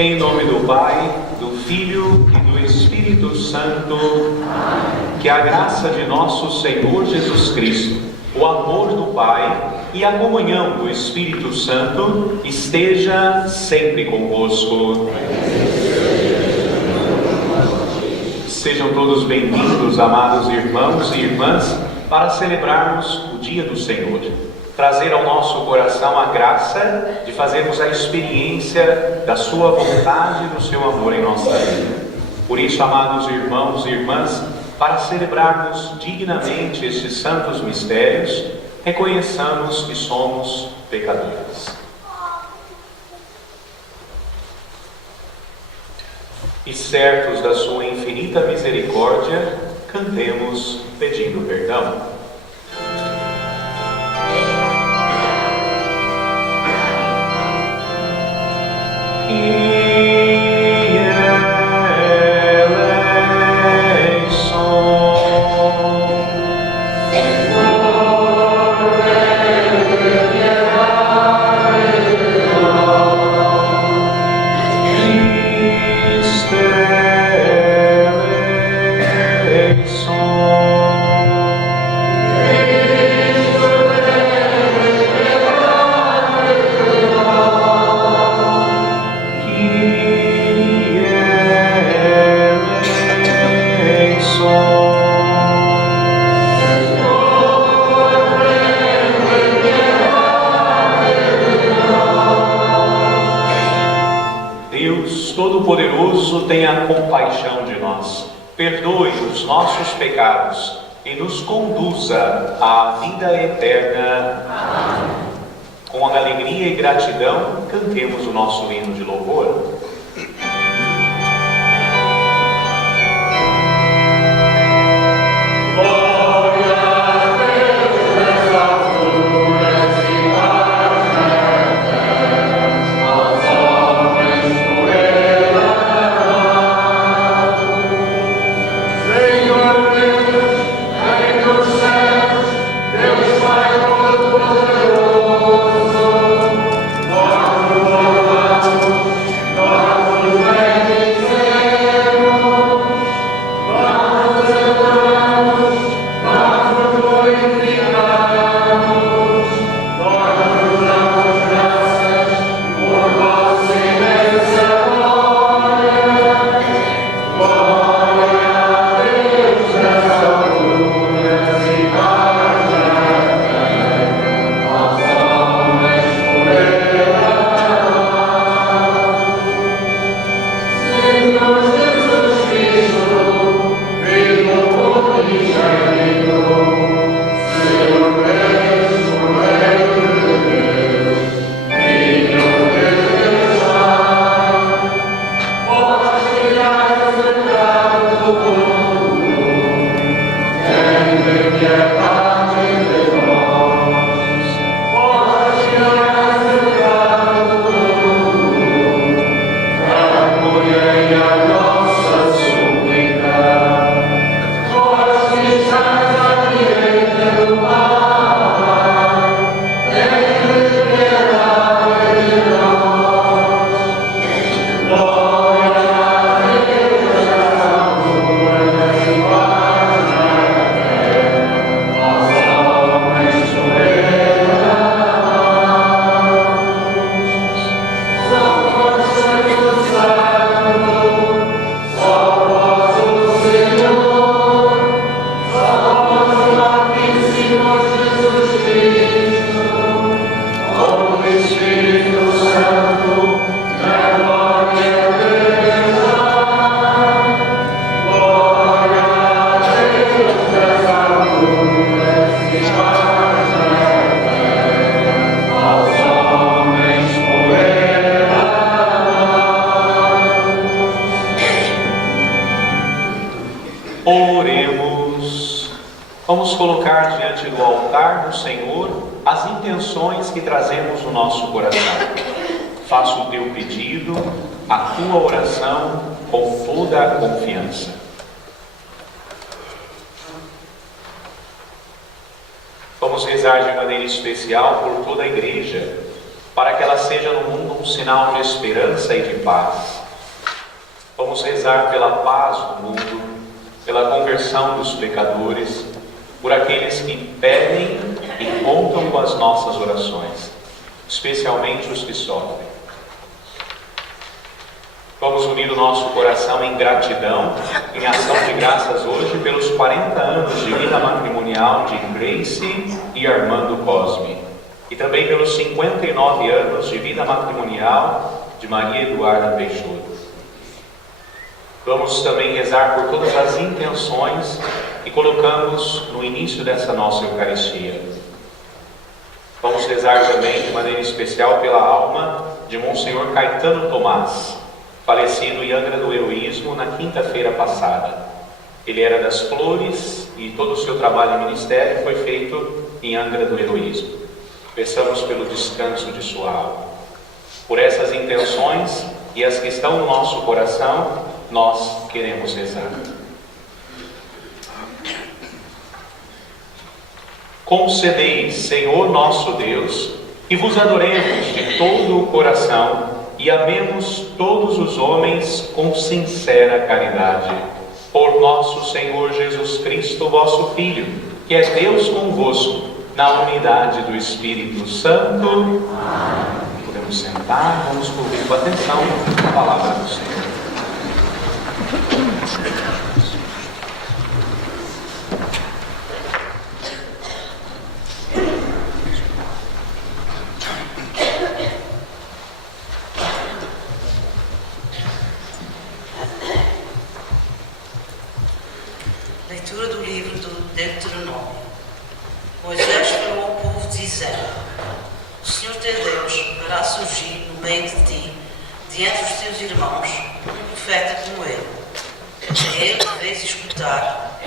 Em nome do Pai, do Filho e do Espírito Santo. Que a graça de nosso Senhor Jesus Cristo, o amor do Pai e a comunhão do Espírito Santo esteja sempre convosco. Sejam todos bem-vindos, amados irmãos e irmãs, para celebrarmos o dia do Senhor. Trazer ao nosso coração a graça de fazermos a experiência da sua vontade e do seu amor em nossa vida. Por isso, amados irmãos e irmãs, para celebrarmos dignamente estes santos mistérios, reconheçamos que somos pecadores. E certos da sua infinita misericórdia, cantemos pedindo perdão. Todo-Poderoso, tenha compaixão de nós, perdoe os nossos pecados e nos conduza à vida eterna. Amém. Com alegria e gratidão, cantemos o nosso hino de louvor. Oremos. Vamos colocar diante do altar do Senhor as intenções que trazemos no nosso coração. Faça o teu pedido, a tua oração com toda a confiança. Vamos rezar de maneira especial por toda a Igreja, para que ela seja no mundo um sinal de esperança e de paz. Vamos rezar pela paz do mundo, pela conversão dos pecadores, por aqueles que pedem e contam com as nossas orações, especialmente os que sofrem. Vamos unir o nosso coração em gratidão, em ação de graças hoje pelos 40 anos de vida matrimonial de Grace e Armando Cosme, e também pelos 59 anos de vida matrimonial de Maria Eduarda Peixoto. Vamos também rezar por todas as intenções que colocamos no início dessa nossa Eucaristia. Vamos rezar também de maneira especial pela alma de Monsenhor Caetano Tomás, falecido em Angra do Heroísmo na quinta-feira passada. Ele era das Flores e todo o seu trabalho e ministério foi feito em Angra do Heroísmo. Peçamos pelo descanso de sua alma. Por essas intenções e as que estão no nosso coração, nós queremos rezar. Concedei, Senhor nosso Deus, que vos adoremos de todo o coração e amemos todos os homens com sincera caridade. Por nosso Senhor Jesus Cristo, vosso Filho, que é Deus convosco, na unidade do Espírito Santo. Podemos sentar, vamos ouvir com atenção a palavra do Senhor. Leitura do livro do Deuteronômio. Moisés falou ao povo dizendo: O Senhor teu Deus fará surgir no meio de ti, diante dos teus irmãos, um profeta como ele. A ele deveis escutar.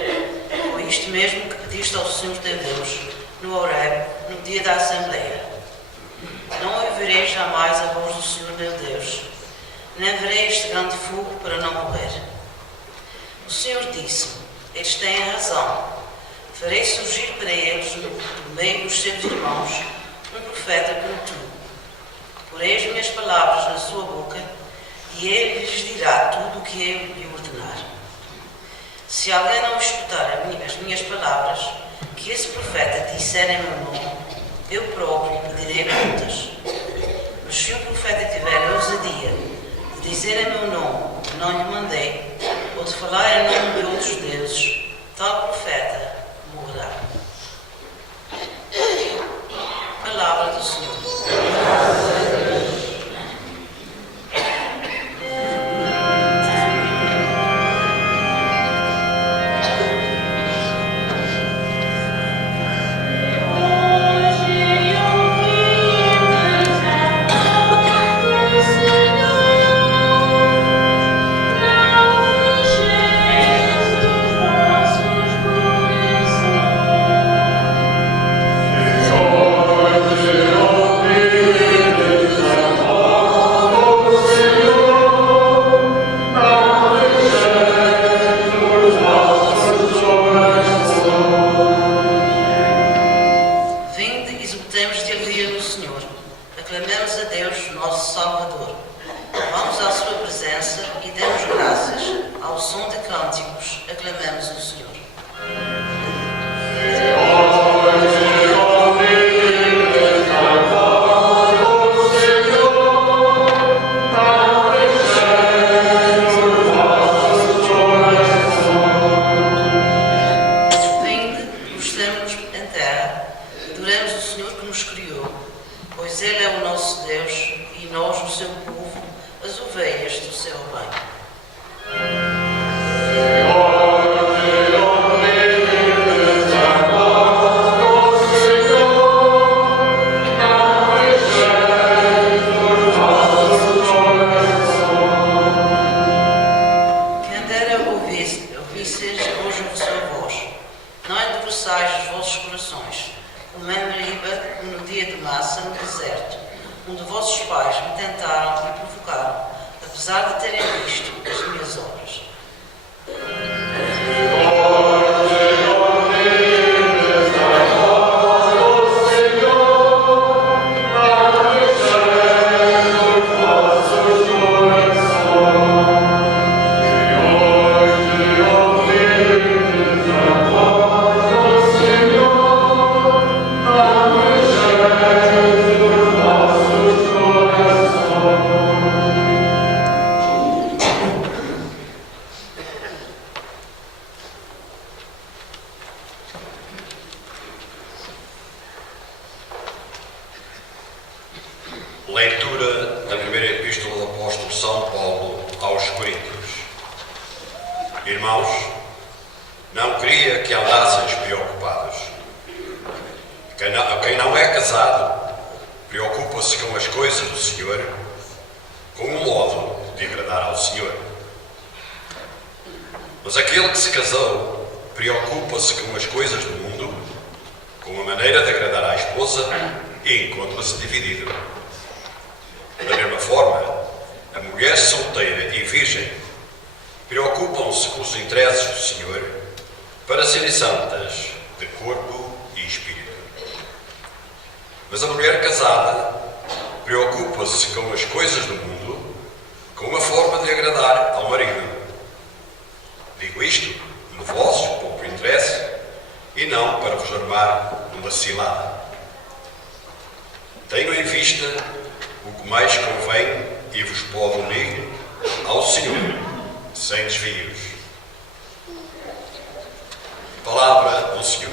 Foi isto mesmo que pediste ao Senhor teu Deus no Horebe, no dia da Assembleia. Não ouvireis jamais a voz do Senhor teu Deus, nem vereis este grande fogo para não morrer. O Senhor disse: Eles têm razão. Farei surgir para eles, no meio dos seus irmãos, um profeta como tu. Porei as minhas palavras na sua boca, e ele lhes dirá tudo o que eu lhe ordenar. Se alguém não escutar as minhas palavras, que esse profeta disser em meu nome, eu próprio pedirei contas. Mas se um profeta tiver a ousadia de dizer em meu nome o que não lhe mandei, ou de falar em nome de outros deuses, tal profeta morrerá. Palavra do Senhor. Leitura da primeira epístola do apóstolo São Paulo aos Coríntios. Irmãos, não queria que andasseis preocupados. Quem não é casado preocupa-se com as coisas do Senhor, com o modo de agradar ao Senhor. Mas aquele que se casou preocupa-se com as coisas do mundo, com a maneira de agradar à esposa, e encontra-se dividido. Da mesma forma, a mulher solteira e virgem preocupam-se com os interesses do Senhor para serem santas de corpo e espírito. Mas a mulher casada preocupa-se com as coisas do mundo, com uma forma de agradar ao marido. Digo isto no vosso pouco interesse e não para vos armar numa cilada. Tenho em vista o que mais convém e vos pode unir ao Senhor, sem desvios. Palavra do Senhor.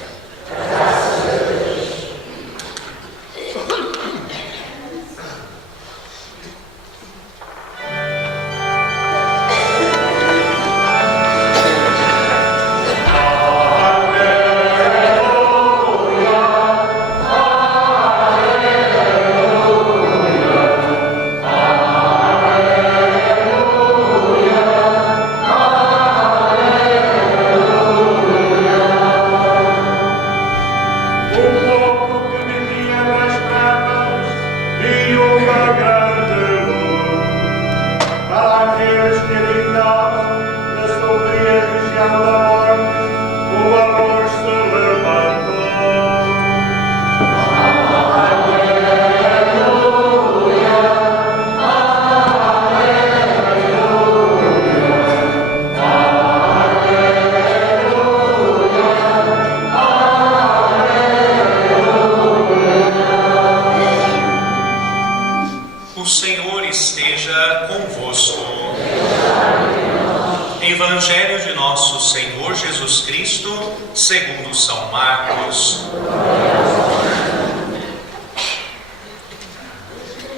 Evangelho de nosso Senhor Jesus Cristo, segundo São Marcos.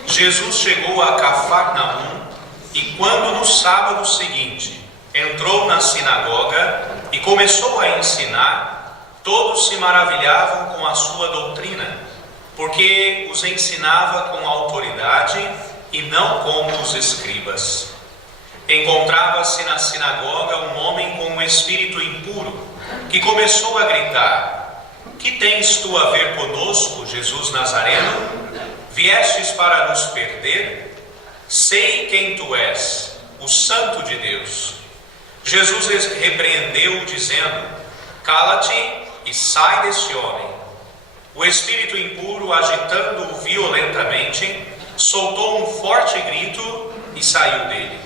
Jesus chegou a Cafarnaum e, quando no sábado seguinte entrou na sinagoga e começou a ensinar, todos se maravilhavam com a sua doutrina, porque os ensinava com autoridade e não como os escribas. Encontrava-se na sinagoga um homem com um espírito impuro, que começou a gritar: Que tens tu a ver conosco, Jesus Nazareno? Viestes para nos perder? Sei quem tu és, o Santo de Deus. Jesus repreendeu, dizendo: Cala-te e sai deste homem. O espírito impuro, agitando-o violentamente, soltou um forte grito e saiu dele.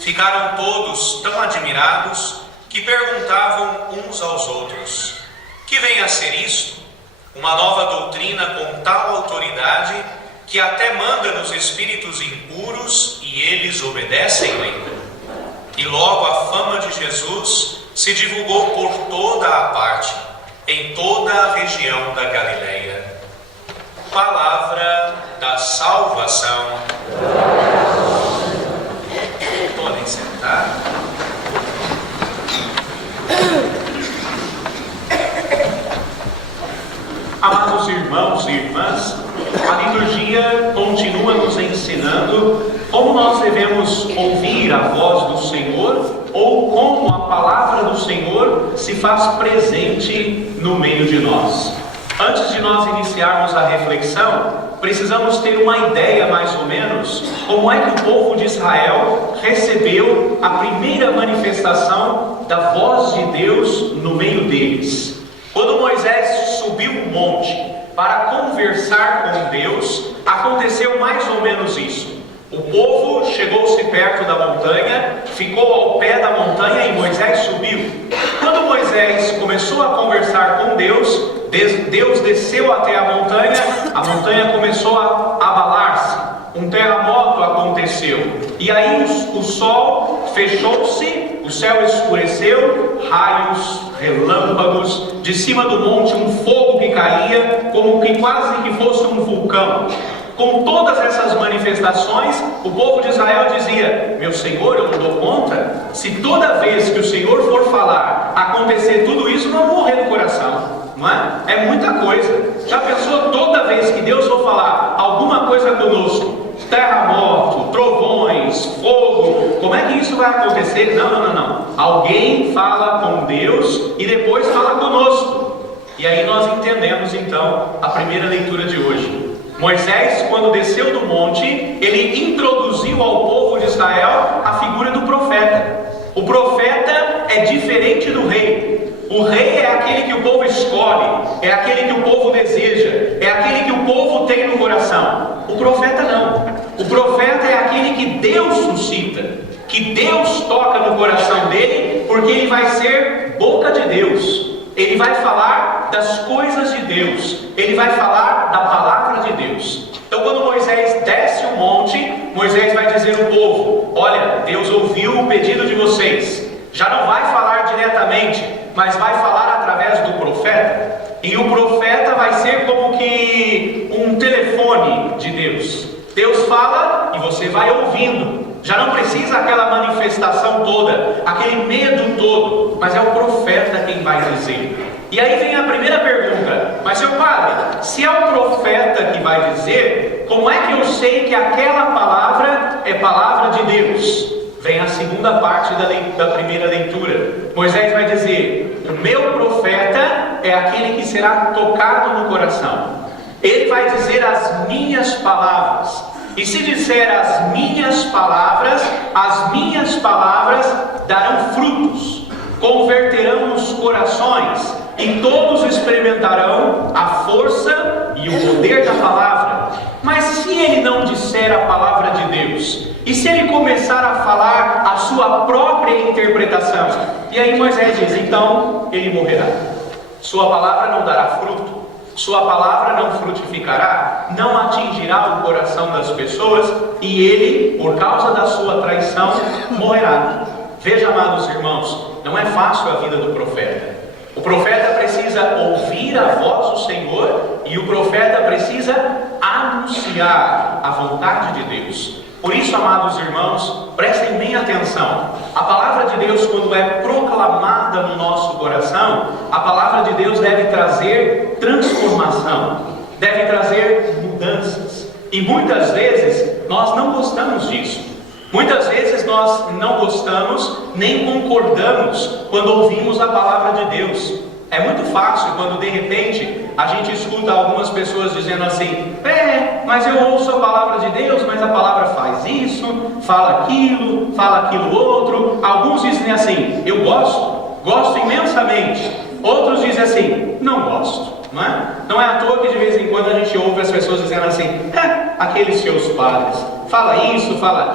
Ficaram todos tão admirados que perguntavam uns aos outros: Que vem a ser isto? Uma nova doutrina com tal autoridade que até manda nos espíritos impuros e eles obedecem-lhe. E logo a fama de Jesus se divulgou por toda a parte, em toda a região da Galileia. Palavra da salvação. Podem sentar. Amados irmãos e irmãs, a liturgia continua nos ensinando como nós devemos ouvir a voz do Senhor ou como a palavra do Senhor se faz presente no meio de nós. Antes de nós iniciarmos a reflexão, precisamos ter uma ideia mais ou menos como é que o povo de Israel recebeu a primeira manifestação da voz de Deus no meio deles. Quando Moisés subiu o monte para conversar com Deus, aconteceu mais ou menos isso. O povo chegou-se perto da montanha, ficou ao pé da montanha e Moisés subiu. Quando Moisés começou a conversar com Deus, Deus desceu até a montanha começou a abalar-se. Um terremoto aconteceu. E aí o sol fechou-se, o céu escureceu, raios, relâmpagos, de cima do monte um fogo que caía, como que quase que fosse um vulcão. Com todas essas manifestações, o povo de Israel dizia: Meu Senhor, eu não dou conta. Se toda vez que o Senhor for falar, acontecer tudo isso, não morrer no coração, não é? É muita coisa. Já pensou toda vez que Deus for falar alguma coisa conosco? Terremoto, trovões, fogo, como é isso vai acontecer. Não. Alguém fala com Deus e depois fala conosco. E aí nós entendemos então a primeira leitura de hoje. Moisés, quando desceu do monte, ele introduziu ao povo de Israel a figura do profeta. O profeta é diferente do rei. O rei é aquele que o povo escolhe, é aquele que o povo deseja, é aquele que o povo tem no coração. O profeta não. O profeta é aquele que Deus suscita, que Deus toca no coração dele, porque ele vai ser boca de Deus. Ele vai falar das coisas de Deus, ele vai falar da palavra de Deus. Então, quando Moisés desce o monte, Moisés vai dizer ao povo: olha, Deus ouviu o pedido de vocês. Já não vai falar diretamente, mas vai falar através do profeta. E o profeta vai ser como que um telefone de Deus. Deus fala e você vai ouvindo. Já não precisa aquela manifestação toda, aquele medo todo, mas é o profeta quem vai dizer. E aí vem a primeira pergunta: mas seu padre, se é o profeta que vai dizer, como é que eu sei que aquela palavra é palavra de Deus? Vem a segunda parte da primeira leitura. Moisés vai dizer: o meu profeta é aquele que será tocado no coração. Ele vai dizer as minhas palavras. E se disser as minhas palavras darão frutos, converterão os corações, e todos experimentarão a força e o poder da palavra. Mas se ele não disser a palavra de Deus, e se ele começar a falar a sua própria interpretação, e aí Moisés diz: então ele morrerá. Sua palavra não dará fruto, sua palavra não frutificará, não atingirá o coração das pessoas, e ele, por causa da sua traição, morrerá. Veja, amados irmãos, não é fácil a vida do profeta. O profeta precisa ouvir a voz do Senhor, e o profeta precisa anunciar a vontade de Deus. Por isso, amados irmãos, prestem bem atenção. A palavra de Deus, quando é proclamada no nosso coração, a palavra de Deus deve trazer transformação, deve trazer mudanças. E muitas vezes nós não gostamos disso. Muitas vezes nós não gostamos nem concordamos quando ouvimos a palavra de Deus. É muito fácil quando de repente a gente escuta algumas pessoas dizendo assim: mas eu ouço a palavra de Deus, mas a palavra faz isso, fala aquilo outro. Alguns dizem assim: eu gosto imensamente. Outros dizem assim: não gosto. Não é à toa que de vez em quando a gente ouve as pessoas dizendo assim: aqueles seus padres, fala isso, fala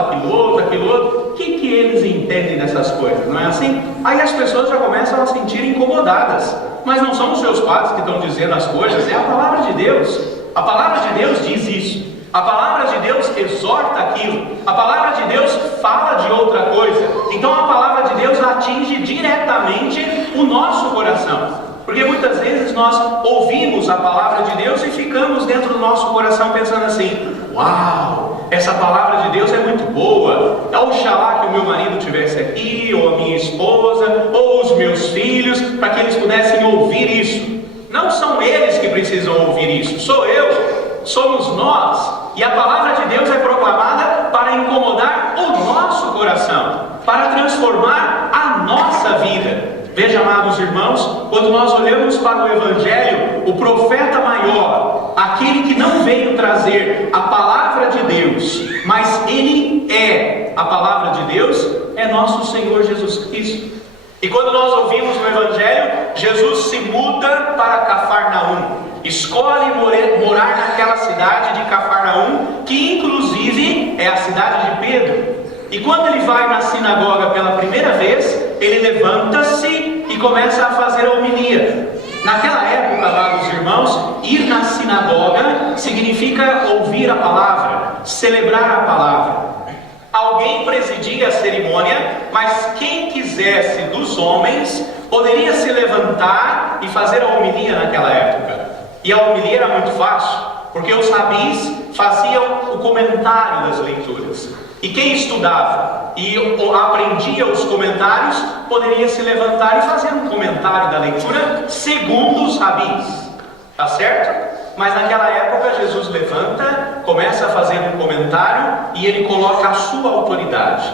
aquilo outro. O que eles entendem dessas coisas? Não é assim? Aí as pessoas já começam a se sentir incomodadas. Mas não são os seus padres que estão dizendo as coisas, é a palavra de Deus. A palavra de Deus diz isso. A palavra de Deus exorta aquilo. A palavra de Deus fala de outra coisa. Então a palavra de Deus atinge diretamente o nosso coração. Porque muitas vezes nós ouvimos a palavra de Deus e ficamos dentro do nosso coração pensando assim: uau, essa palavra de Deus é muito boa. Oxalá que o meu marido estivesse aqui, ou a minha esposa, ou os meus filhos, para que eles pudessem ouvir isso. Não são eles que precisam ouvir isso, sou eu, somos nós. E a palavra de Deus é proclamada para incomodar o nosso coração, para transformar a nossa vida. Veja, amados irmãos, quando nós olhamos para o Evangelho, o profeta maior, aquele que não veio trazer a palavra de Deus, mas ele é a palavra de Deus, é nosso Senhor Jesus Cristo. E quando nós ouvimos o Evangelho, Jesus se muda para Cafarnaum, escolhe morar naquela cidade de Cafarnaum, que inclusive é a cidade de Pedro. E quando ele vai na sinagoga pela primeira vez, ele levanta-se e começa a fazer a homilia. Naquela época, amados irmãos, ir na sinagoga significa ouvir a palavra, celebrar a palavra. Alguém presidia a cerimônia, mas quem quisesse dos homens poderia se levantar e fazer a homilia naquela época. E a homilia era muito fácil, porque os rabis faziam o comentário das leituras. E quem estudava e aprendia os comentários poderia se levantar e fazer um comentário da leitura segundo os rabis. Tá certo? Mas naquela época Jesus levanta, começa a fazer um comentário e ele coloca a sua autoridade.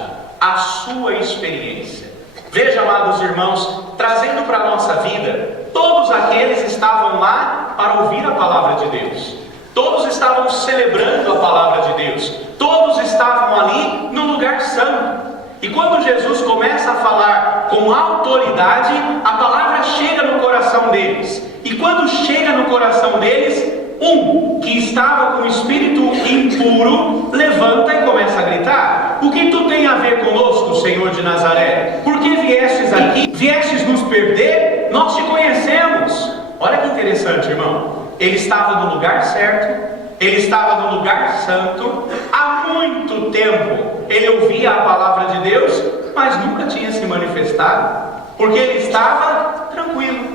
a sua experiência. Veja, amados irmãos, trazendo para a nossa vida, todos aqueles estavam lá para ouvir a palavra de Deus. Todos estavam celebrando a palavra de Deus. Todos estavam ali no lugar santo. E quando Jesus começa a falar com autoridade, a palavra chega no coração deles. E quando chega no coração deles, um que estava com o espírito impuro levanta e começa a gritar: o que tu tem a ver conosco, Senhor de Nazaré? Por que viestes aqui? Viestes nos perder? Nós te conhecemos. Olha que interessante, irmão. Ele estava no lugar certo, ele estava no lugar santo, há muito tempo ele ouvia a palavra de Deus, mas nunca tinha se manifestado, porque ele estava tranquilo,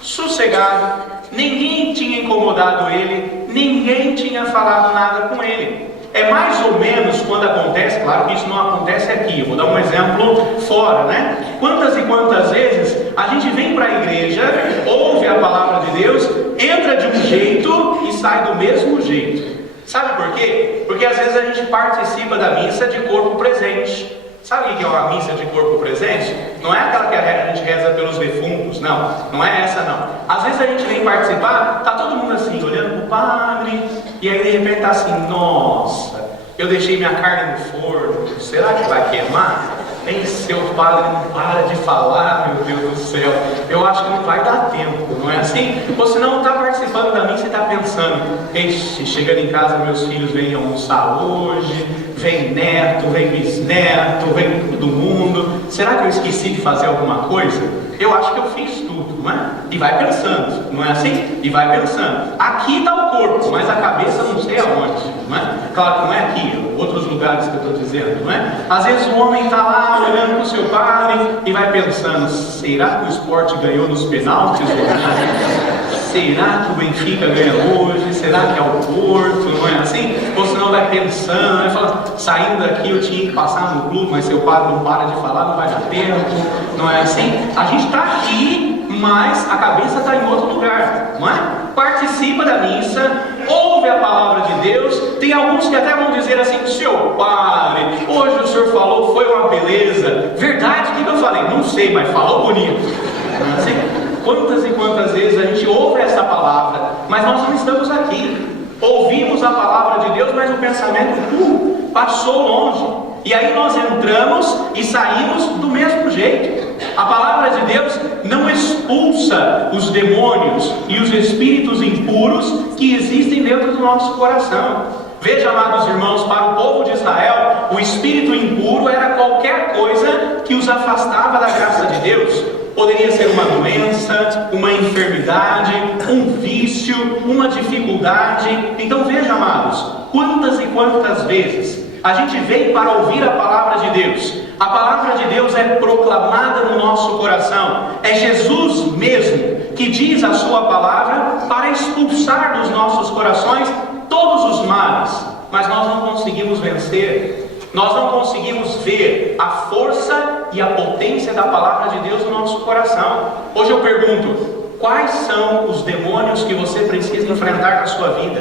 sossegado, ninguém tinha incomodado ele, ninguém tinha falado nada com ele. É mais ou menos quando acontece, claro que isso não acontece aqui, eu vou dar um exemplo fora, né? Quantas e quantas vezes a gente vem para a igreja, ouve a palavra de Deus, entra de um jeito e sai do mesmo jeito. Sabe por quê? Porque às vezes a gente participa da missa de corpo presente. Sabe o que é uma missa de corpo presente? Não é aquela que a gente reza pelos defuntos, não é essa não. Às vezes a gente vem participar, tá todo mundo assim, olhando pro padre, e aí de repente tá assim: nossa, eu deixei minha carne no forno, será que vai queimar? Nem seu padre não para de falar, meu Deus do céu, eu acho que não vai dar tempo, não é assim? Ou senão está participando da missa e está pensando: ixi, chegando em casa meus filhos vêm almoçar hoje, vem neto, vem bisneto, vem todo mundo, será que eu esqueci de fazer alguma coisa? Eu acho que eu fiz tudo, não é? E vai pensando, não é assim? E vai pensando. Aqui está o corpo, mas a cabeça não sei aonde, não é? Claro que não é aqui, outros lugares que eu estou dizendo, não é? Às vezes o homem está lá olhando para o seu padre e vai pensando: será que o Sport ganhou nos penaltis? Será que o Benfica ganha hoje? Será que é o Porto? Não é assim? Ou senão vai pensando, vai falando: saindo daqui eu tinha que passar no clube, mas seu padre não para de falar, não vai dar tempo, não é assim? A gente está aqui, mas a cabeça está em outro lugar, não é? Participa da missa, ouve a palavra de Deus. Tem alguns que até vão dizer assim: seu padre, hoje o senhor falou, foi uma beleza. Verdade, o que eu falei? Não sei, mas falou bonito. Não é assim? Quantas e quantas vezes a gente ouve essa palavra, mas nós não estamos aqui. Ouvimos a palavra de Deus, mas o pensamento passou longe. E aí nós entramos e saímos do mesmo jeito. A palavra de Deus não expulsa os demônios e os espíritos impuros que existem dentro do nosso coração. Veja, amados irmãos, para o povo de Israel, o espírito impuro era qualquer coisa que os afastava da graça de Deus. Poderia ser uma doença, uma enfermidade, um vício, uma dificuldade. Então veja, amados, quantas e quantas vezes a gente vem para ouvir a palavra de Deus. A palavra de Deus é proclamada no nosso coração. É Jesus mesmo que diz a sua palavra para expulsar dos nossos corações todos os males. Mas nós não conseguimos vencer. Nós não conseguimos ver a força e a potência da palavra de Deus no nosso coração. Hoje eu pergunto: quais são os demônios que você precisa enfrentar na sua vida?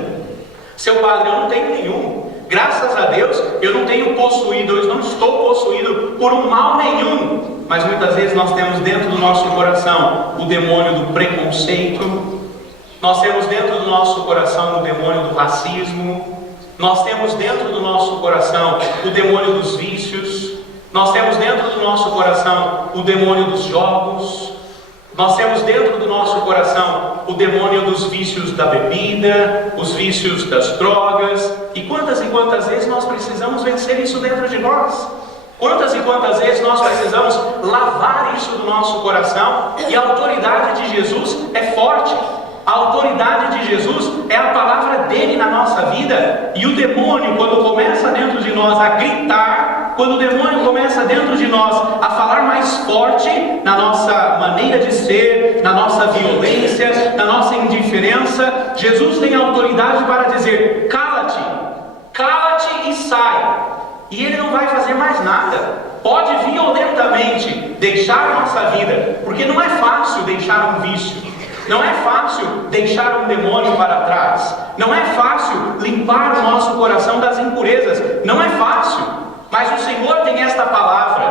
Seu padre, eu não tenho nenhum. Graças a Deus, eu não tenho possuído, eu não estou possuído por um mal nenhum. Mas muitas vezes nós temos dentro do nosso coração o demônio do preconceito. Nós temos dentro do nosso coração o demônio do racismo. Nós temos dentro do nosso coração o demônio dos vícios. Nós temos dentro do nosso coração o demônio dos jogos. Nós temos dentro do nosso coração o demônio dos vícios da bebida, os vícios das drogas. E quantas vezes nós precisamos vencer isso dentro de nós? Quantas e quantas vezes nós precisamos lavar isso do nosso coração? E a autoridade de Jesus é forte. A autoridade de Jesus é a palavra dele na nossa vida. E o demônio, quando começa dentro de nós a gritar, quando o demônio começa dentro de nós a falar mais forte na nossa maneira de ser, na nossa violência, na nossa indiferença, Jesus tem autoridade para dizer: cala-te, cala-te e sai. E ele não vai fazer mais nada. Pode violentamente deixar a nossa vida, porque não é fácil deixar um vício. Não é fácil deixar um demônio para trás. Não é fácil limpar o nosso coração das impurezas. Não é fácil. Mas o Senhor tem esta palavra.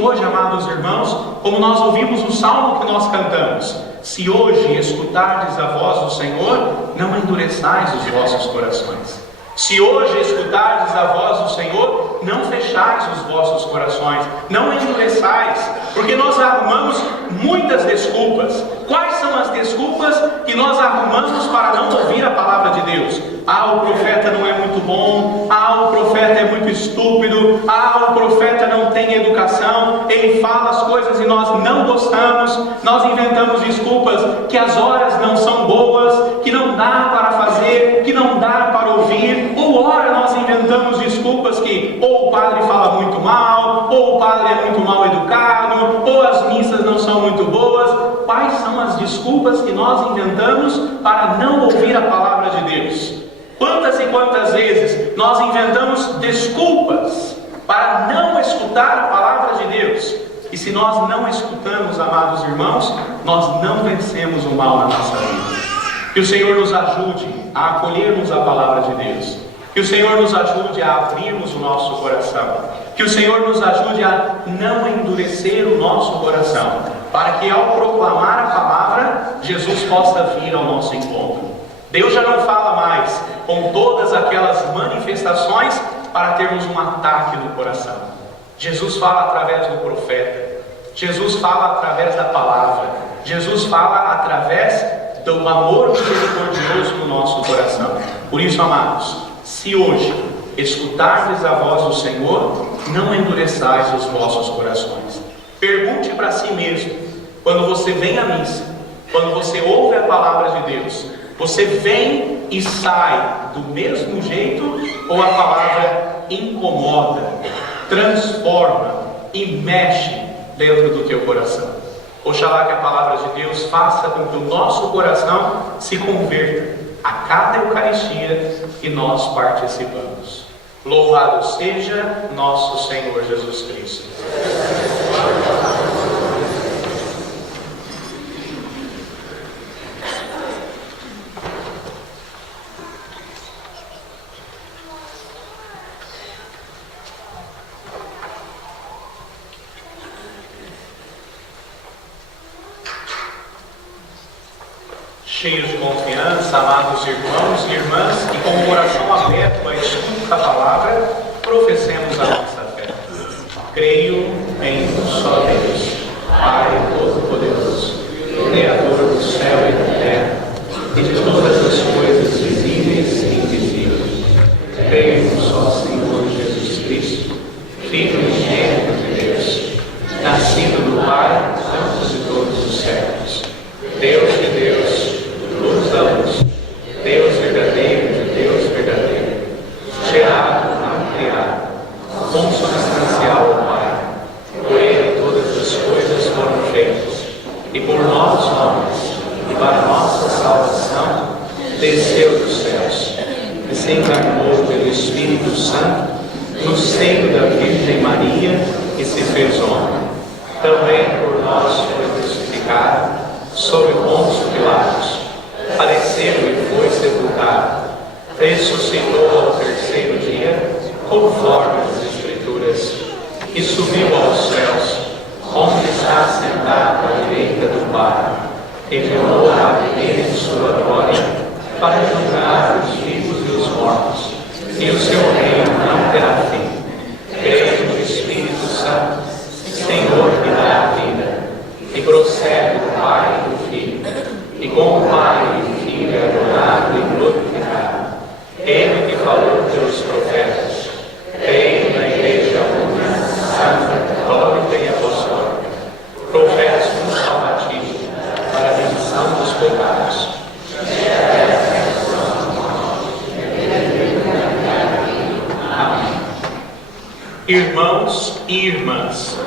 isso hoje, amados irmãos, como nós ouvimos o salmo que nós cantamos: se hoje escutardes a voz do Senhor, não endureçais os vossos corações. Se hoje escutardes a voz do Senhor, não fechais os vossos corações, não endureçais, porque nós arrumamos muitas desculpas. Quais são as desculpas que nós arrumamos para não ouvir a palavra de Deus? Ah, o profeta não é muito bom. Ah, o profeta é muito estúpido. Ah, o profeta não tem educação. Ele fala as coisas e nós não gostamos. Nós inventamos desculpas que as horas não são boas, que não dá para fazer, que não dá para ouvir. Ou ora nós inventamos desculpas que ou o padre fala muito mal, ou o padre é muito mal educado, ou as missas não são muito boas. Quais são as desculpas que nós inventamos para não ouvir a palavra de Deus? Quantas e quantas vezes nós inventamos desculpas para não escutar a palavra de Deus? E se nós não escutamos, amados irmãos, nós não vencemos o mal na nossa vida. Que o Senhor nos ajude a acolhermos a palavra de Deus. Que o Senhor nos ajude a abrirmos o nosso coração. Que o Senhor nos ajude a não endurecer o nosso coração, para que ao proclamar a palavra, Jesus possa vir ao nosso encontro. Deus já não fala mais com todas aquelas manifestações para termos um ataque no coração. Jesus fala através do profeta. Jesus fala através da palavra. Jesus fala através do amor misericordioso no nosso coração. Por isso, amados, se hoje escutardes a voz do Senhor, não endureçais os vossos corações. Pergunte para si mesmo, quando você vem à missa, quando você ouve a palavra de Deus, você vem e sai do mesmo jeito, ou a palavra incomoda, transforma e mexe dentro do teu coração? Oxalá que a palavra de Deus faça com que o nosso coração se converta a cada Eucaristia que nós participamos. Louvado seja nosso Senhor Jesus Cristo. Cheios de confiança, amados irmãos e irmãs, e com o coração aberto à escuta da palavra, professemos a nossa fé. Creio em um só Deus, Pai Todo-Poderoso, Criador do céu e da terra, e de todas as coisas visíveis e invisíveis. Creio em um só Senhor Jesus Cristo, Filho unigênito de Deus, nascido do Pai antes de todos os séculos, Deus de Deus, luz da luz, Deus verdadeiro de Deus verdadeiro, gerado, não criado, consubstancial ao Pai. Por Ele todas as coisas foram feitas, e por nós homens, e para nossa salvação, desceu dos céus, e se encarnou pelo Espírito Santo, no seio da Virgem Maria, e se fez homem. Também por nós foi crucificado, sob Pôncio Pilatos, padeceu e foi sepultado, ressuscitou ao terceiro dia, conforme as Escrituras, e subiu aos céus, onde está sentado à direita do Pai, e tornou a viver em sua glória, para julgar os vivos e os mortos, e o seu reino não terá fim. Creio no Espírito Santo, Senhor que dá a vida, e procede do Pai e do Filho, e com o Pai e o Filho é adorado e glorificado. Ele que falou pelos profetas. Creio na Igreja Única, Santa, Católica e Apostólica. Professo um só batismo para a remissão dos pecados. Amém. Irmãos e irmãs,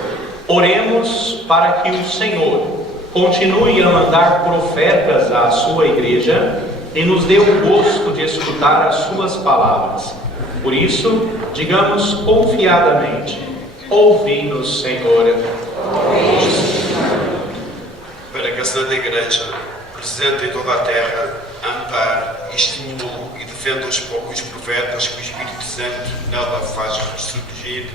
oremos para que o Senhor continue a mandar profetas à sua igreja e nos dê o gosto de escutar as suas palavras. Por isso, digamos confiadamente: ouvi-nos, Senhor. Para que a Santa Igreja, presente em toda a terra, ampare, estimule e defenda os profetas que o Espírito Santo nela faz ressurgir,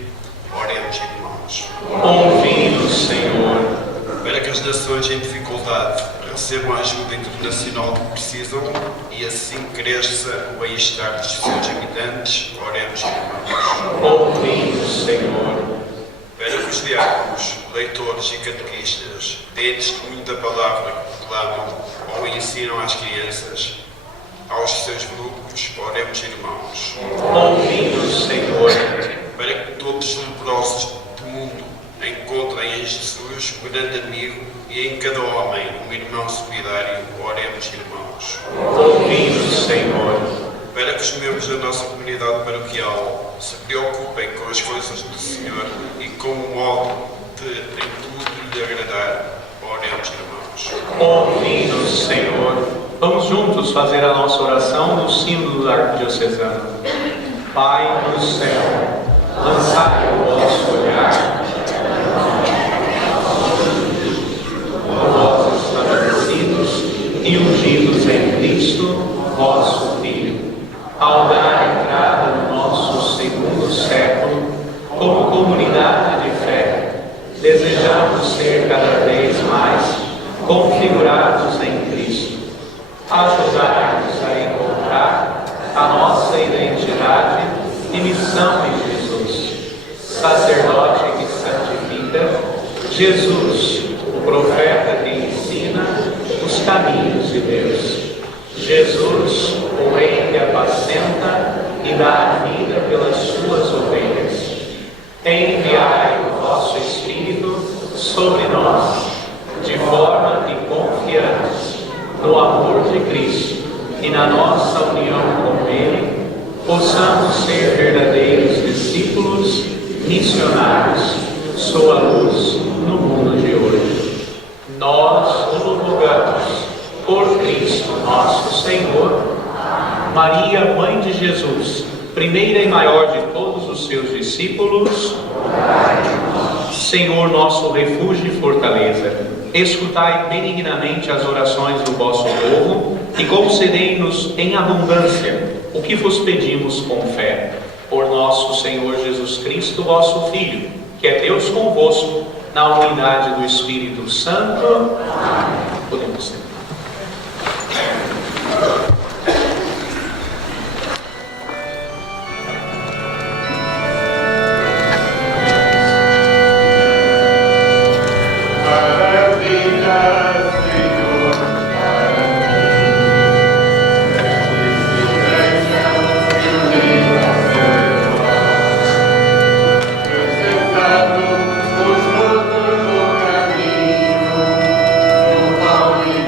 Oremos, irmãos. Ouvi-nos, Senhor. Para que as nações em dificuldade recebam a ajuda internacional que precisam e assim cresça o bem-estar dos seus habitantes, oremos, irmãos. Ouvi-nos, Senhor. Para que os diáconos, leitores e catequistas deem testemunho da palavra que proclamam ou ensinam às crianças, aos seus grupos, oremos, irmãos. Ouvi-nos, Senhor. Para que todos os leprosos do mundo encontrem em Jesus um grande amigo e em cada homem um irmão solidário, oremos, irmãos. Ouvi-nos, Senhor. Para que os membros da nossa comunidade paroquial se preocupem com as coisas do Senhor e com o modo de em tudo lhe agradar, oremos, irmãos. Ouvi-nos, Senhor. Vamos juntos fazer a nossa oração no símbolo arquidiocesano. Pai do céu, lançai o vosso olhar, vós estabelecidos e ungidos em Cristo, vosso Filho, ao dar entrada no nosso segundo século, como comunidade de fé, desejamos ser cada vez mais configurados em Cristo. Ajudar-nos a encontrar a nossa identidade e missão em Jesus. Sacerdote que santifica, Jesus, o profeta que ensina os caminhos de Deus. Jesus, o Rei que apacenta e dá a vida pelas suas ovelhas. Enviai o vosso Espírito sobre nós, de forma que confiantes no amor de Cristo e na nossa união com Ele, possamos ser verdadeiros discípulos missionários, sua luz no mundo de hoje. Nós o rogamos por Cristo nosso Senhor. Maria, Mãe de Jesus, primeira e maior de todos os seus discípulos, Senhor, nosso refúgio e fortaleza, escutai benignamente as orações do vosso povo e concedei-nos em abundância o que vos pedimos com fé. Por nosso Senhor Jesus Cristo, vosso Filho, que é Deus convosco, na unidade do Espírito Santo. Podemos ser. Os frutos do caminho, do pão e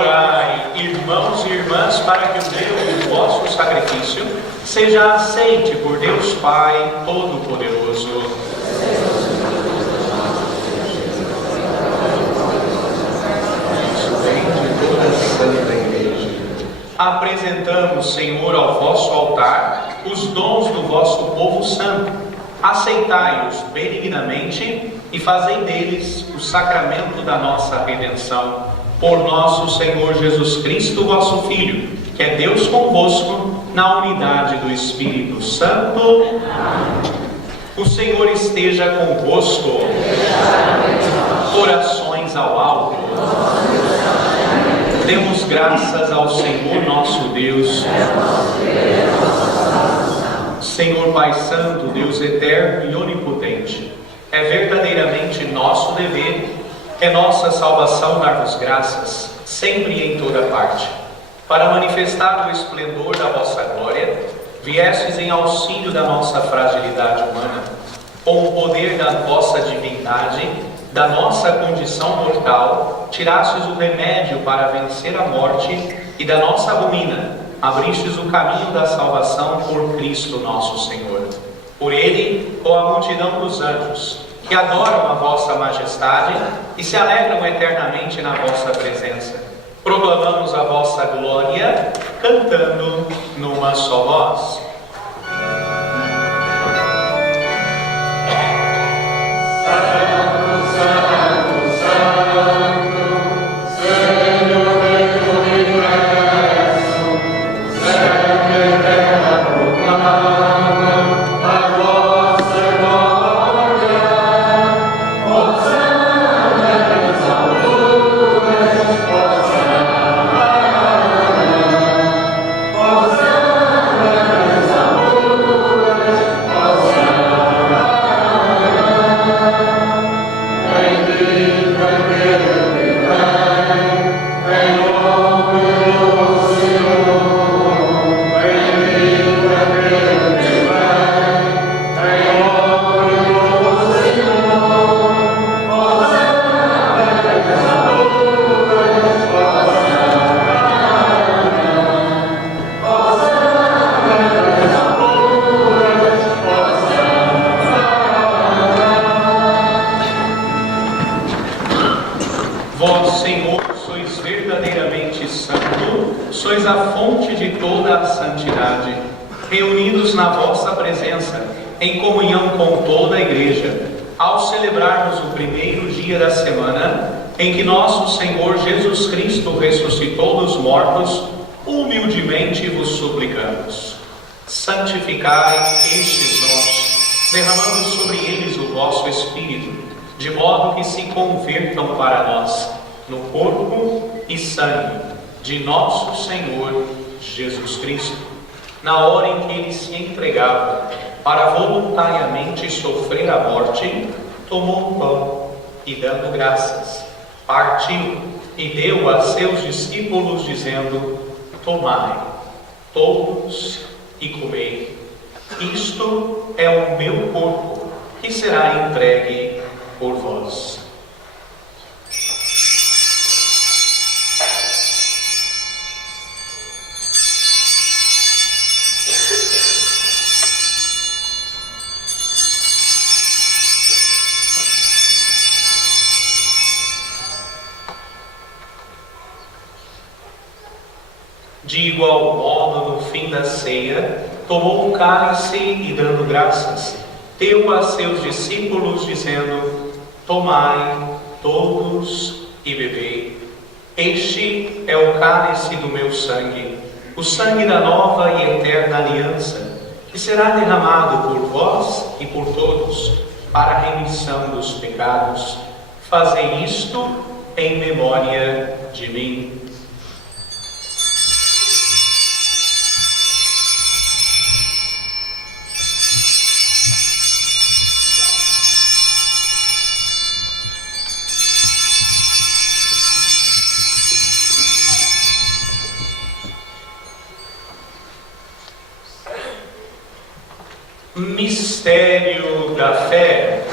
Orai, irmãos e irmãs, para que o meu e o vosso sacrifício seja aceite por Deus Pai Todo-Poderoso. Apresentamos, Senhor, ao vosso altar os dons do vosso povo santo. Aceitai-os benignamente e fazei deles o sacramento da nossa redenção. Por nosso Senhor Jesus Cristo, vosso Filho, que é Deus convosco, na unidade do Espírito Santo. O Senhor esteja convosco. Orações ao alto. Demos graças ao Senhor nosso Deus. Senhor Pai Santo, Deus eterno e onipotente, é verdadeiramente nosso dever, é nossa salvação dar-vos graças, sempre e em toda parte. Para manifestar o esplendor da vossa glória, viestes em auxílio da nossa fragilidade humana, com o poder da vossa divindade, da nossa condição mortal, tirastes o remédio para vencer a morte e da nossa ruína, abristes o caminho da salvação por Cristo nosso Senhor. Por ele, com a multidão dos anjos, que adoram a vossa majestade e se alegram eternamente na vossa presença, proclamamos a vossa glória, cantando numa só voz. Vós, Senhor, sois verdadeiramente santo, sois a fonte de toda a santidade. Reunidos na vossa presença, em comunhão com toda a Igreja, ao celebrarmos o primeiro dia da semana, em que nosso Senhor Jesus Cristo ressuscitou dos mortos, humildemente vos suplicamos. Santificai estes dons, derramando sobre eles o vosso Espírito, de modo que se convertam para nós no corpo e sangue de nosso Senhor Jesus Cristo. Na hora em que ele se entregava para voluntariamente sofrer a morte, tomou um pão e, dando graças, partiu e deu a seus discípulos, dizendo: tomai, todos e comei. Isto é o meu corpo, que será entregue por vós. De igual modo, no fim da ceia, tomou um cálice e, dando graças, deu a seus discípulos, dizendo: tomai, todos e bebei. Este é o cálice do meu sangue, o sangue da nova e eterna aliança, que será derramado por vós e por todos, para a remissão dos pecados. Fazei isto em memória de mim. Mistério da fé.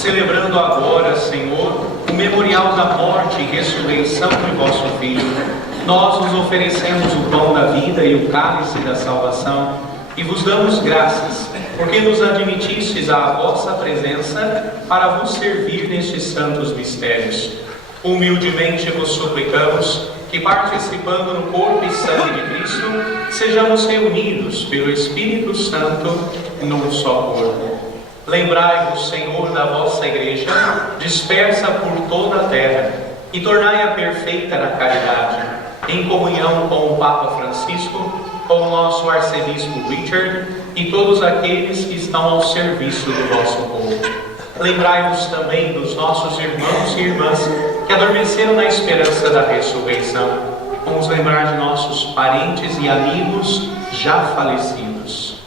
celebrando agora, Senhor, o memorial da morte e ressurreição de vosso Filho, nós vos oferecemos o pão da vida e o cálice da salvação e vos damos graças, porque nos admitistes à vossa presença para vos servir nestes santos mistérios. Humildemente vos suplicamos que, participando no corpo e sangue de Cristo, sejamos reunidos pelo Espírito Santo num só corpo. Lembrai-vos, Senhor, da vossa Igreja, dispersa por toda a terra, e tornai-a perfeita na caridade, em comunhão com o Papa Francisco, com o nosso Arcebispo Richard e todos aqueles que estão ao serviço do vosso povo. Lembrai-vos também dos nossos irmãos e irmãs que adormeceram na esperança da ressurreição. Vamos lembrar de nossos parentes e amigos já falecidos.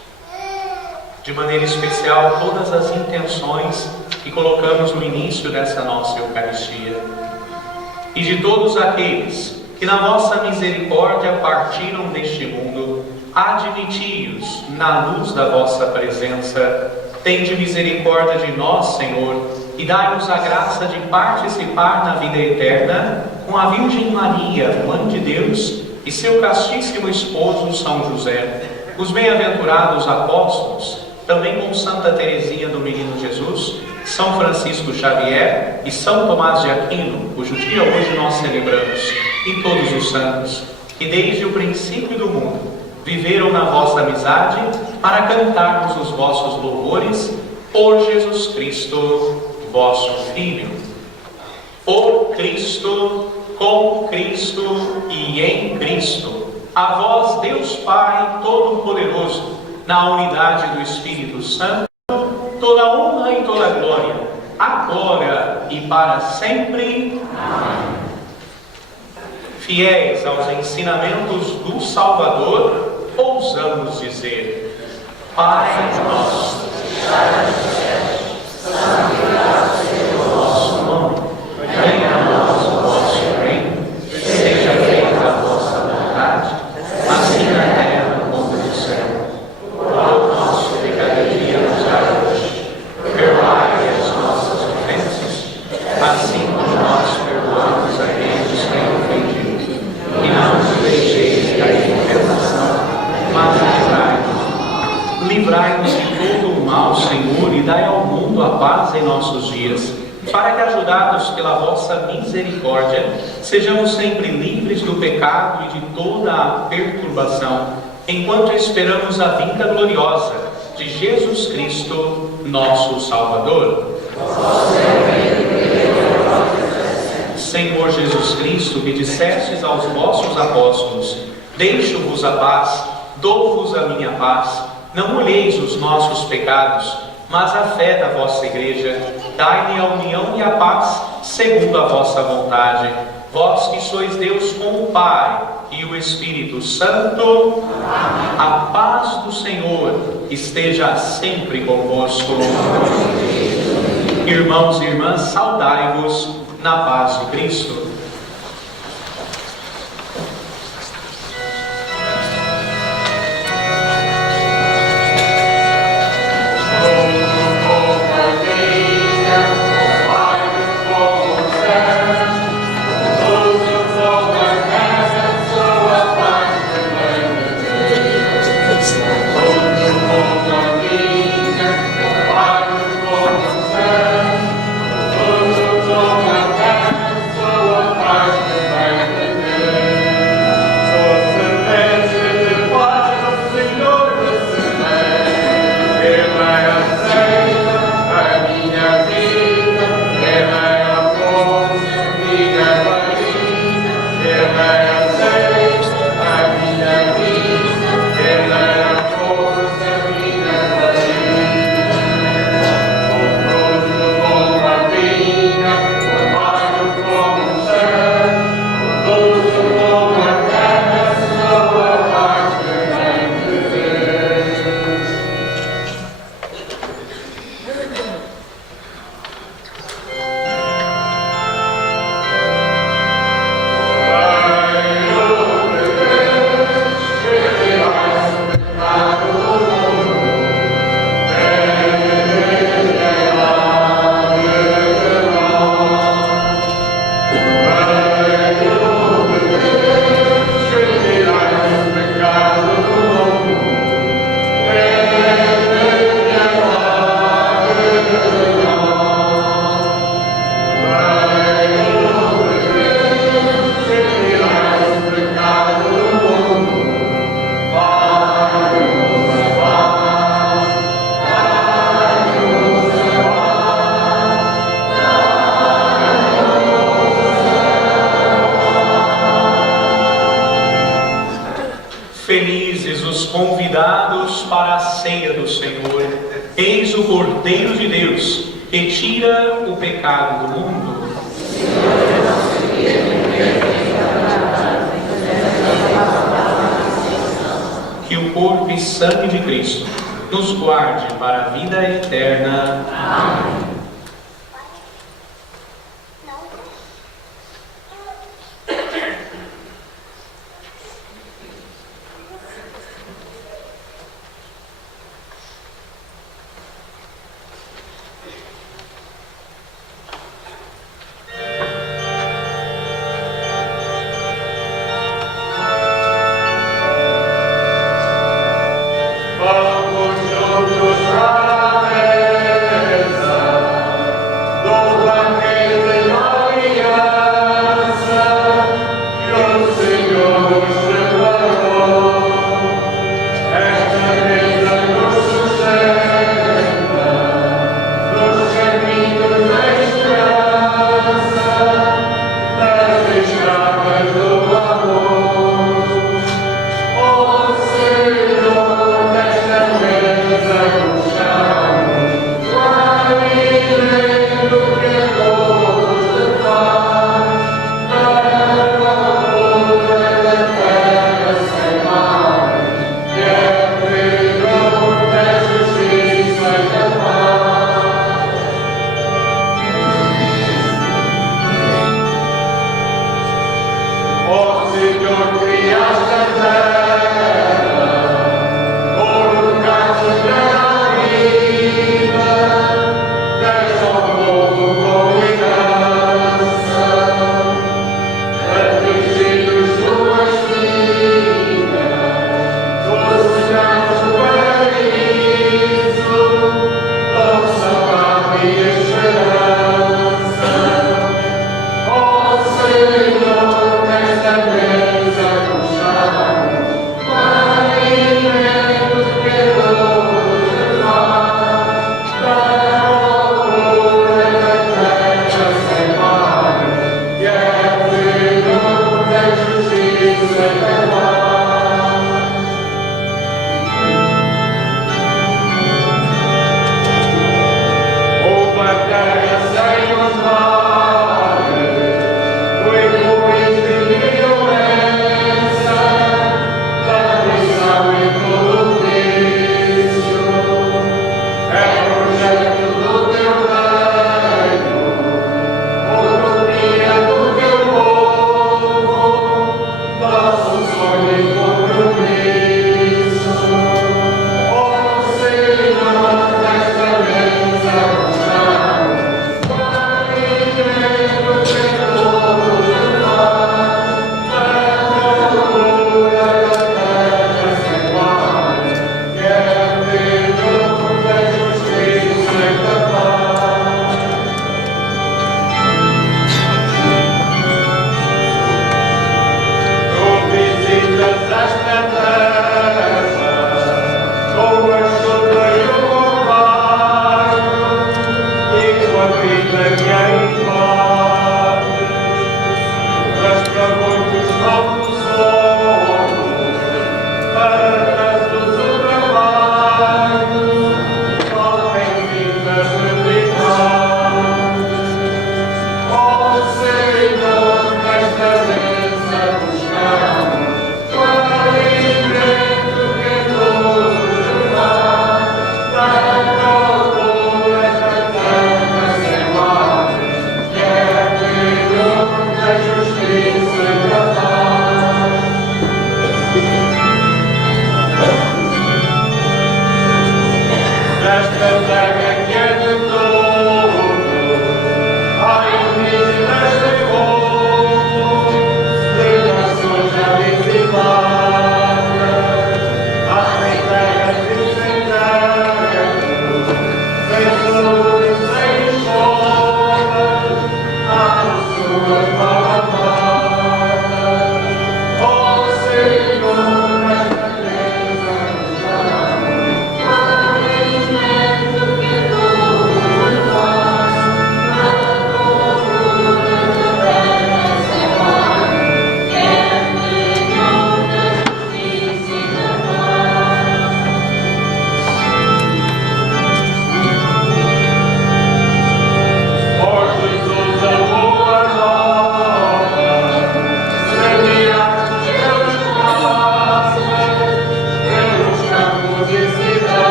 De maneira especial, todas as intenções que colocamos no início dessa nossa Eucaristia. E de todos aqueles que na vossa misericórdia partiram deste mundo, admiti-os na luz da vossa presença. Tende misericórdia de nós, Senhor, e dai-nos a graça de participar na vida eterna com a Virgem Maria, Mãe de Deus, e seu castíssimo esposo São José, os bem-aventurados apóstolos, também com Santa Teresinha do Menino Jesus, São Francisco Xavier e São Tomás de Aquino, cujo dia hoje nós celebramos, e todos os santos, que desde o princípio do mundo viveram na vossa amizade para cantarmos os vossos louvores por Jesus Cristo, vosso Filho. Por Cristo, com Cristo e em Cristo, a vós, Deus Pai Todo-Poderoso, na unidade do Espírito Santo, toda honra e toda glória, agora e para sempre. Amém. Fiéis aos ensinamentos do Salvador, ousamos dizer: Pai nosso, que estás nos céus, santificado seja o vosso nome. Venha a nós o vosso reino, seja feita a vossa vontade, assim na terra como no céu. O pão nosso de cada dia nos dai hoje. Perdoai as nossas ofensas, assim como nós perdoamos a quem nos tem ofendido. E não nos deixeis cair em tentação, mas livrai-nos de todo o mal, Senhor, e dai ao mundo a paz em nossos dias, para que, ajudados pela vossa misericórdia, sejamos sempre livres do pecado e de toda a perturbação, enquanto esperamos a vinda gloriosa de Jesus Cristo, nosso Salvador. Senhor Jesus Cristo, que dissestes aos vossos apóstolos: deixo-vos a paz, dou-vos a minha paz, não olheis os nossos pecados, mas a fé da vossa Igreja. Dai-lhe a união e a paz, segundo a vossa vontade. Vós que sois Deus com o Pai e o Espírito Santo, a paz do Senhor esteja sempre convosco. Irmãos e irmãs, saudai-vos na paz de Cristo. So ceia do Senhor. Eis o Cordeiro de Deus, que tira o pecado do mundo. Que o corpo e sangue de Cristo nos guarde para a vida eterna. Amém.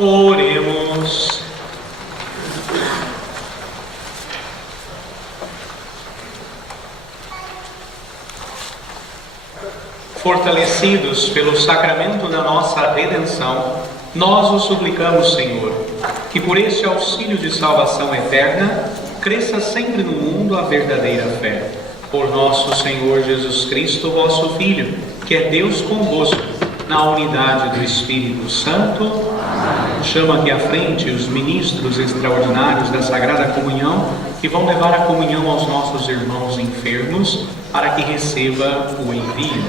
Oremos. Fortalecidos pelo sacramento da nossa redenção, nós o suplicamos, Senhor, que por este auxílio de salvação eterna, cresça sempre no mundo a verdadeira fé. Por nosso Senhor Jesus Cristo, vosso Filho, que é Deus convosco, na unidade do Espírito Santo. Chama aqui à frente os ministros extraordinários da Sagrada Comunhão, que vão levar a comunhão aos nossos irmãos enfermos, para que receba o envio.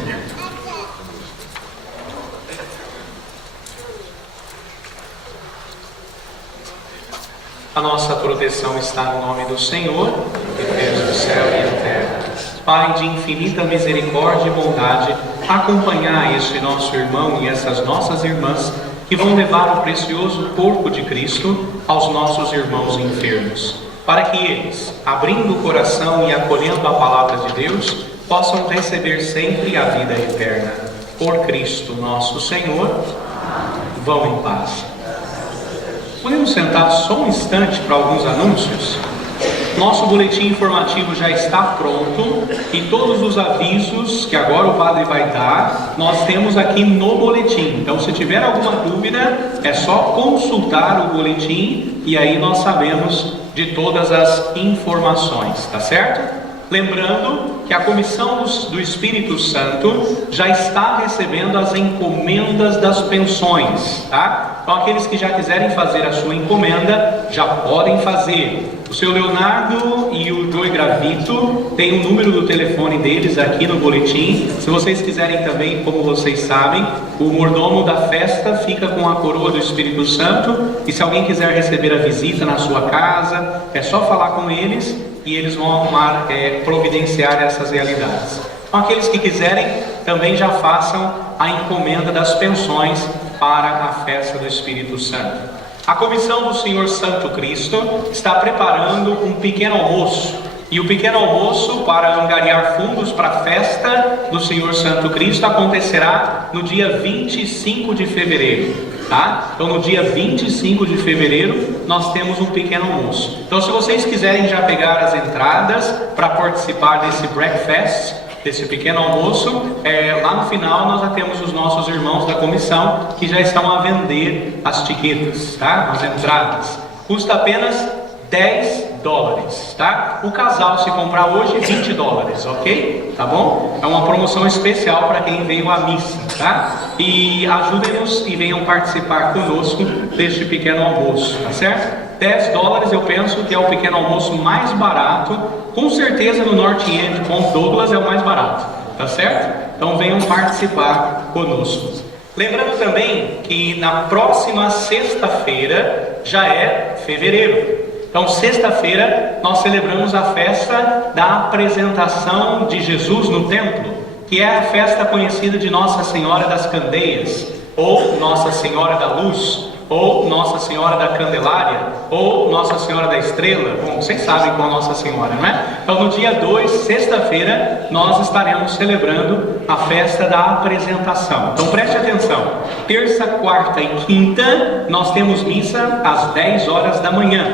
A nossa proteção está no nome do Senhor, que fez o céu e a terra. Pai de infinita misericórdia e bondade, acompanhai este nosso irmão e essas nossas irmãs que vão levar o precioso corpo de Cristo aos nossos irmãos enfermos, para que eles, abrindo o coração e acolhendo a palavra de Deus, possam receber sempre a vida eterna. Por Cristo nosso Senhor, vão em paz. Podemos sentar só um instante para alguns anúncios? Nosso boletim informativo já está pronto e todos os avisos que agora o padre vai dar, nós temos aqui no boletim. Então, se tiver alguma dúvida, é só consultar o boletim e aí nós sabemos de todas as informações, tá certo? Lembrando que a Comissão do Espírito Santo já está recebendo as encomendas das pensões, tá? Então, aqueles que já quiserem fazer a sua encomenda, já podem fazer. O seu Leonardo e o Joey Gravito tem o número do telefone deles aqui no boletim. Se vocês quiserem também, como vocês sabem, o mordomo da festa fica com a coroa do Espírito Santo. E se alguém quiser receber a visita na sua casa, é só falar com eles e eles vão arrumar, providenciar essas realidades. Então, aqueles que quiserem também já façam a encomenda das pensões para a festa do Espírito Santo. A Comissão do Senhor Santo Cristo está preparando um pequeno almoço. E o pequeno almoço, para angariar fundos para a festa do Senhor Santo Cristo, acontecerá no dia 25 de fevereiro. Tá? Então, no dia 25 de fevereiro, nós temos um pequeno almoço. Então, se vocês quiserem já pegar as entradas para participar desse breakfast, desse pequeno almoço, lá no final nós já temos os nossos irmãos da comissão que já estão a vender as tiquetas, tá? As entradas. Custa apenas $10, tá? O casal, se comprar hoje, $20, ok? Tá bom? É uma promoção especial para quem veio à missa, tá? E ajudem-nos e venham participar conosco deste pequeno almoço, tá certo? $10 eu penso que é o pequeno almoço mais barato. Com certeza no North End com Douglas é o mais barato, tá certo? Então venham participar conosco. Lembrando também que na próxima sexta-feira já é fevereiro. Então, sexta-feira, nós celebramos a festa da apresentação de Jesus no templo, que é a festa conhecida de Nossa Senhora das Candeias, ou Nossa Senhora da Luz, ou Nossa Senhora da Candelária, ou Nossa Senhora da Estrela. Bom, vocês sabem qual é Nossa Senhora, não é? Então, no dia 2, sexta-feira, nós estaremos celebrando a festa da apresentação. Então, preste atenção. Terça, quarta e quinta, nós temos missa às 10 horas da manhã.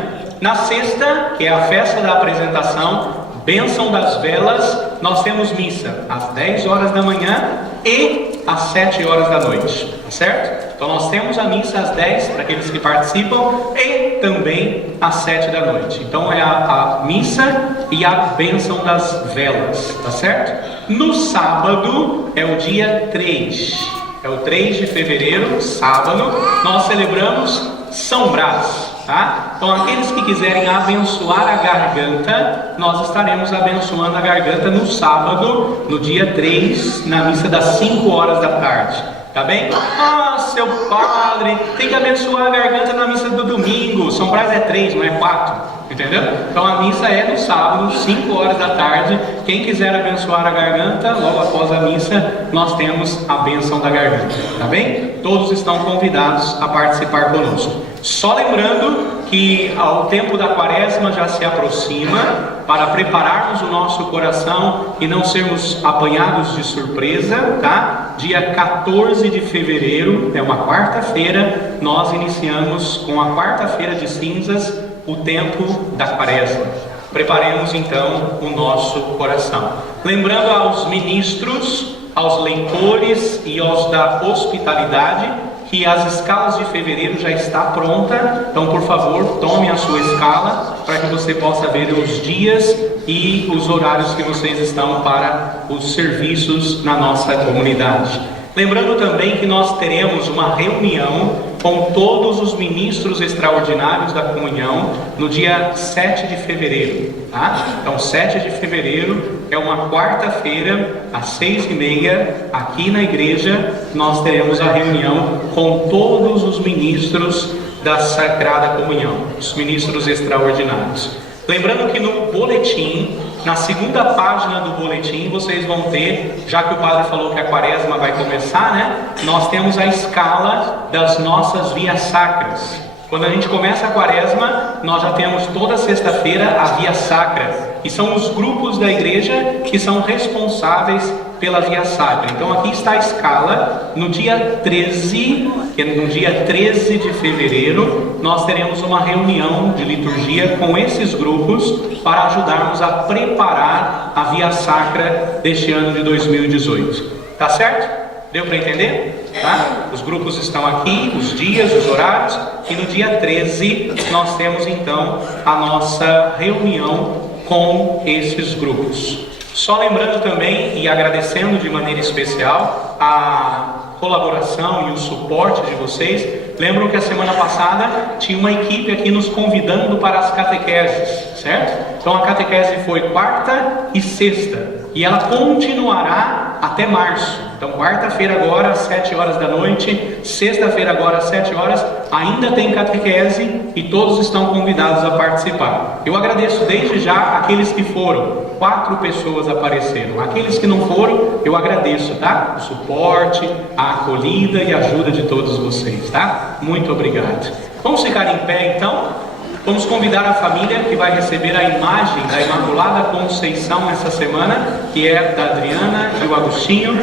Na sexta, que é a festa da apresentação, bênção das velas, nós temos missa às 10 horas da manhã e às 7 horas da noite, tá certo? Então nós temos a missa às 10 para aqueles que participam e também às 7 da noite. Então é a missa e a bênção das velas, tá certo? No sábado é o dia 3, é o 3 de fevereiro, sábado, nós celebramos São Brás. Tá? Então aqueles que quiserem abençoar a garganta, nós estaremos abençoando a garganta no sábado, no dia 3, na missa das 5 horas da tarde, tá bem? Ah, seu padre, tem que abençoar a garganta na missa do domingo. São Brás é 3, não é 4, entendeu? Então a missa é no sábado, 5 horas da tarde. Quem quiser abençoar a garganta, logo após a missa, nós temos a bênção da garganta, tá bem? Todos estão convidados a participar conosco. Só lembrando que o tempo da quaresma já se aproxima, para prepararmos o nosso coração e não sermos apanhados de surpresa, tá? Dia 14 de fevereiro, é uma quarta-feira, nós iniciamos com a quarta-feira de cinzas o tempo da quaresma. Preparemos então o nosso coração. Lembrando aos ministros, aos leitores e aos da hospitalidade, que as escalas de fevereiro já está pronta. Então, por favor, tome a sua escala para que você possa ver os dias e os horários que vocês estão para os serviços na nossa comunidade. Lembrando também que nós teremos uma reunião com todos os ministros extraordinários da comunhão no dia 7 de fevereiro, tá? Então, 7 de fevereiro é uma quarta-feira, às 6h30, aqui na igreja, nós teremos a reunião com todos os ministros da Sagrada Comunhão, os ministros extraordinários. Lembrando que no boletim, na segunda página do boletim, vocês vão ter, já que o padre falou que a quaresma vai começar, né? Nós temos a escala das nossas vias sacras. Quando a gente começa a quaresma, nós já temos toda sexta-feira a via sacra. E são os grupos da igreja que são responsáveis pela via sacra. Então aqui está a escala. No dia 13, que é no dia 13 de fevereiro, nós teremos uma reunião de liturgia com esses grupos para ajudarmos a preparar a via sacra deste ano de 2018. Tá certo? Deu para entender? Tá? Os grupos estão aqui, os dias, os horários, e no dia 13 nós temos então a nossa reunião com esses grupos. Só lembrando também e agradecendo de maneira especial a colaboração e o suporte de vocês. Lembram que a semana passada tinha uma equipe aqui nos convidando para as catequeses, certo? Então a catequese foi quarta e sexta, e ela continuará até março. Então quarta-feira agora às 7 horas da noite, sexta-feira agora às 7 horas, ainda tem catequese e todos estão convidados a participar. Eu agradeço desde já aqueles que foram. 4 pessoas apareceram. Aqueles que não foram, eu agradeço, tá? O suporte, a acolhida e a ajuda de todos vocês, tá? Muito obrigado. Vamos ficar em pé então? Vamos convidar a família que vai receber a imagem da Imaculada Conceição essa semana, que é da Adriana e o Agostinho.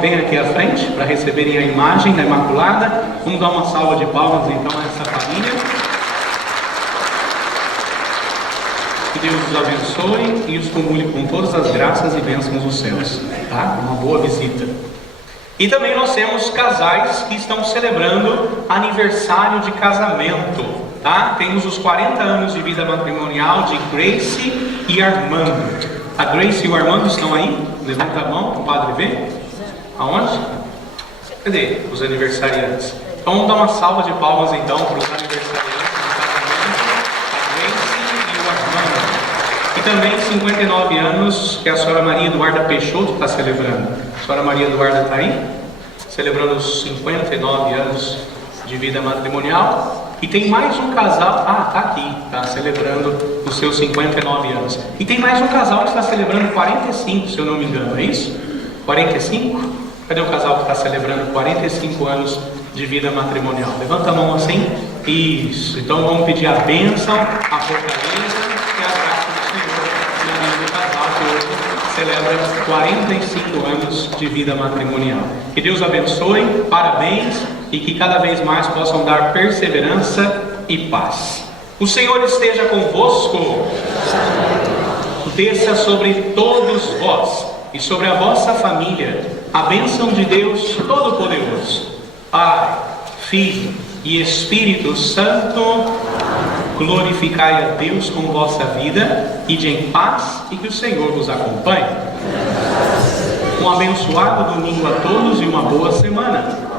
Venham aqui à frente para receberem a imagem da Imaculada. Vamos dar uma salva de palmas então a essa família. Que Deus os abençoe e os cumule com todas as graças e bênçãos dos céus, tá? Uma boa visita. E também nós temos casais que estão celebrando aniversário de casamento, tá? Temos os 40 anos de vida matrimonial de Grace e Armando. A Grace e o Armando estão aí? Levanta a mão para o padre ver. Aonde? Cadê os aniversariantes? Então vamos dar uma salva de palmas então para os aniversariantes do casamento, a Grace e o Armando. E também 59 anos que a senhora Maria Eduarda Peixoto está celebrando. A senhora Maria Eduarda está aí? Celebrando os 59 anos de vida matrimonial. E tem mais um casal, está aqui, está celebrando os seus 59 anos. E tem mais um casal que está celebrando 45, se eu não me engano, é isso? 45? Cadê o casal que está celebrando 45 anos de vida matrimonial? Levanta a mão assim. Isso. Então vamos pedir a bênção, a fortaleza e a graça do Senhor na vida do casal que hoje celebra 45 anos de vida matrimonial. Que Deus abençoe, parabéns, e que cada vez mais possam dar perseverança e paz. O Senhor esteja convosco, desça sobre todos vós e sobre a vossa família a bênção de Deus Todo-Poderoso, Pai, Filho e Espírito Santo. Glorificai a Deus com vossa vida, ide em paz e que o Senhor vos acompanhe. Um abençoado domingo a todos e uma boa semana.